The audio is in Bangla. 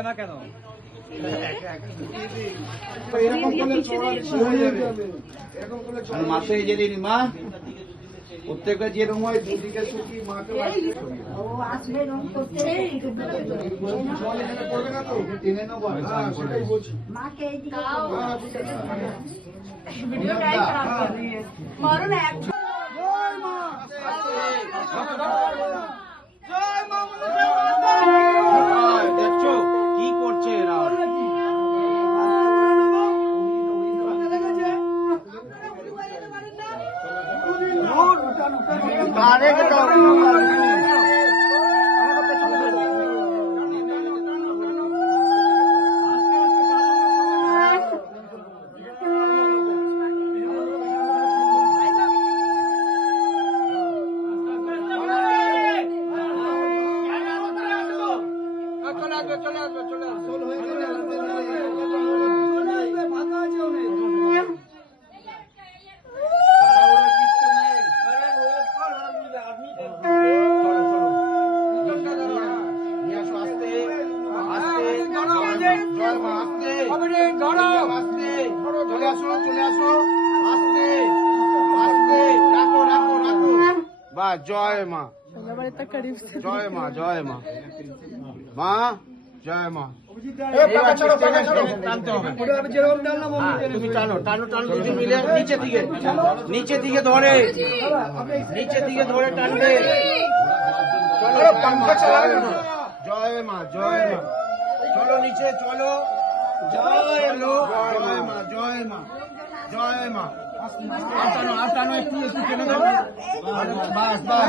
হবে না কেন? মাসে যেদিন মা প্রত্যেকটা যে রুম হয় দুদিকে সুখী মাকে টেনে নেবো দেখছো কি করছে এরা? জয় মা, জয় মা, জয় মা, মা জয় মা। তুমি টানো টানো টানো দুজন মিলে নিচে দিকে ধরে টানবে। জয় মা, জয় মা, চলো নিচে চলো। জয় মা, জয় মা, জয় মা। আর টানো একটু টেনে দাও। বাস বাস।